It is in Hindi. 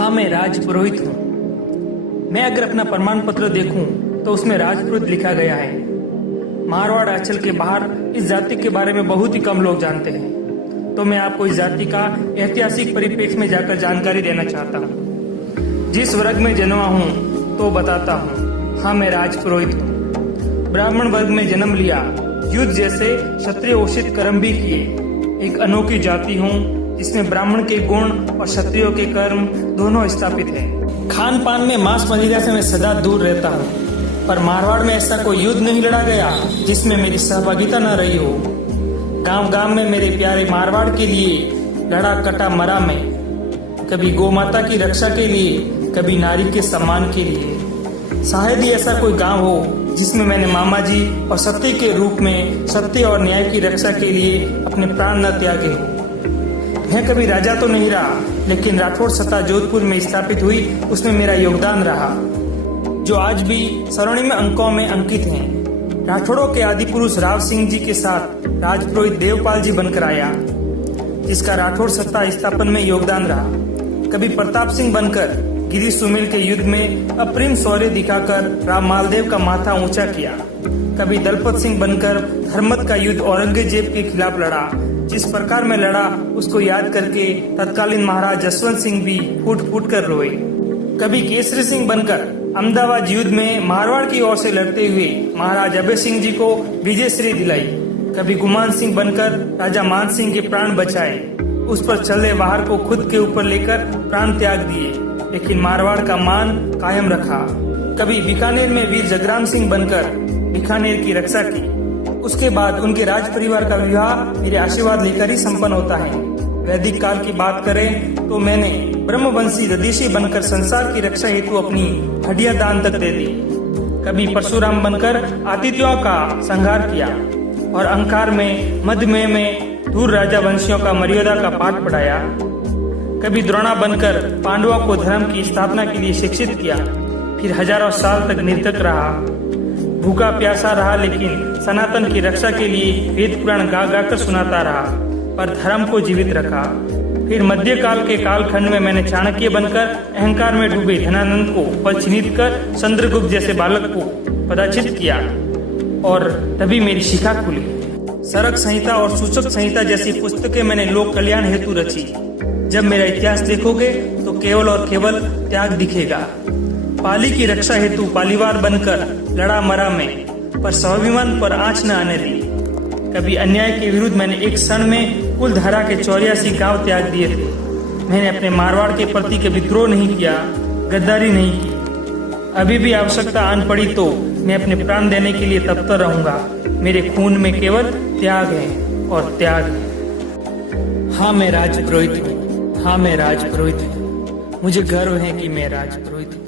हाँ, मैं राजपुरोहित हूँ। मैं अगर अपना प्रमाण पत्र देखूं तो उसमें राजपुरोहित लिखा गया है। मारवाड़ अंचल के बाहर इस जाति के बारे में बहुत ही कम लोग जानते हैं, तो मैं आपको इस जाति का ऐतिहासिक परिप्रेक्ष्य में जाकर जानकारी देना चाहता हूँ। जिस वर्ग में जन्मा हूँ तो बताता हूँ। हाँ, मैं राजपुरोहित हूँ। ब्राह्मण वर्ग में जन्म लिया, युद्ध जैसे क्षत्रिय उचित कर्म भी किए। एक अनोखी जाति हूँ जिसमें ब्राह्मण के गुण और क्षत्रियों के कर्म दोनों स्थापित हैं। खान पान में मांस मदिरा से मैं सदा दूर रहता हूँ, पर मारवाड़ में ऐसा कोई युद्ध नहीं लड़ा गया जिसमें मेरी सहभागिता न रही हो। गांव गांव में मेरे प्यारे मारवाड़ के लिए लड़ा कटा मरा मैं, कभी गौ माता की रक्षा के लिए, कभी नारी के सम्मान के लिए। शायद ही ऐसा कोई गांव हो जिसमें मैंने मामा जी और सत्य के रूप में सत्य और न्याय की रक्षा के लिए अपने प्राण न त्यागे हो। मैं कभी राजा तो नहीं रहा, लेकिन राठौड़ सत्ता जोधपुर में स्थापित हुई उसमें मेरा योगदान रहा, जो आज भी स्वर्णिम अंकों में अंकित हैं। राठौड़ों के आदि पुरुष राव सिंह जी के साथ राजपुरोहित देवपाल जी बनकर आया, जिसका राठौड़ सत्ता स्थापन में योगदान रहा। कभी प्रताप सिंह बनकर गिरी सुमेल के युद्ध में अप्रिम शौर्य दिखाकर राम मालदेव का माथा ऊंचा किया। कभी दलपत सिंह बनकर धर्मत का युद्ध औरंगजेब के खिलाफ लड़ा। जिस प्रकार में लड़ा उसको याद करके तत्कालीन महाराज जसवंत सिंह भी फूट फूट कर रोए। कभी केसरी सिंह बनकर अहमदाबाद युद्ध में मारवाड़ की ओर से लड़ते हुए महाराज अभय सिंह जी को विजयश्री दिलाई। कभी गुमान सिंह बनकर राजा मान सिंह के प्राण बचाए, उस पर चले बाहर को खुद के ऊपर लेकर प्राण त्याग दिए, लेकिन मारवाड़ का मान कायम रखा। कभी बीकानेर में वीर जगराम सिंह बनकर बीकानेर की रक्षा की। उसके बाद उनके राज परिवार का विवाह मेरे आशीर्वाद लेकर ही संपन्न होता है। वैदिक काल की बात करें तो मैंने ब्रह्मवंशी दधीशी बनकर संसार की रक्षा हेतु अपनी हड्डियां दान तक दे दी। कभी परशुराम बनकर आतिथ्यों का संहार किया और अहंकार में मध्यमय में दूर राजा वंशियों का मर्यादा का पाठ पढ़ाया। कभी द्रोणा बनकर पांडवों को धर्म की स्थापना के लिए शिक्षित किया, फिर हजारों साल तक निर्धक रहा, भूखा प्यासा रहा, लेकिन सनातन की रक्षा के लिए वेद पुराण गा गा कर सुनाता रहा, पर धर्म को जीवित रखा। फिर मध्यकाल के कालखंड में मैंने चाणक्य बनकर अहंकार में डूबे धनानंद को पद चिन्हित कर चंद्रगुप्त जैसे बालक को पदाचित किया, और तभी मेरी शिखा खुली। सरक संहिता और सूचक संहिता जैसी पुस्तकें मैंने लोक कल्याण हेतु रची। जब मेरा इतिहास देखोगे तो केवल और केवल त्याग दिखेगा। पाली की रक्षा हेतु पालीवार बनकर लड़ा मरा में, पर स्वाभिमान पर आंच न आने दी। कभी अन्याय के विरुद्ध मैंने एक क्षण में कुल धारा के 84 गांव त्याग दिए थे। मैंने अपने मारवाड़ के प्रति कभी द्रोह नहीं किया, गद्दारी नहीं की। अभी भी आवश्यकता आन पड़ी तो मैं अपने प्राण देने के लिए तत्पर रहूंगा। मेरे खून में केवल त्याग है और त्याग है। हाँ, मैं राजपुरोहित हूँ। हाँ, मैं राजपुरोहित हूँ। मुझे गर्व है कि मैं राजपुरोहित हूँ।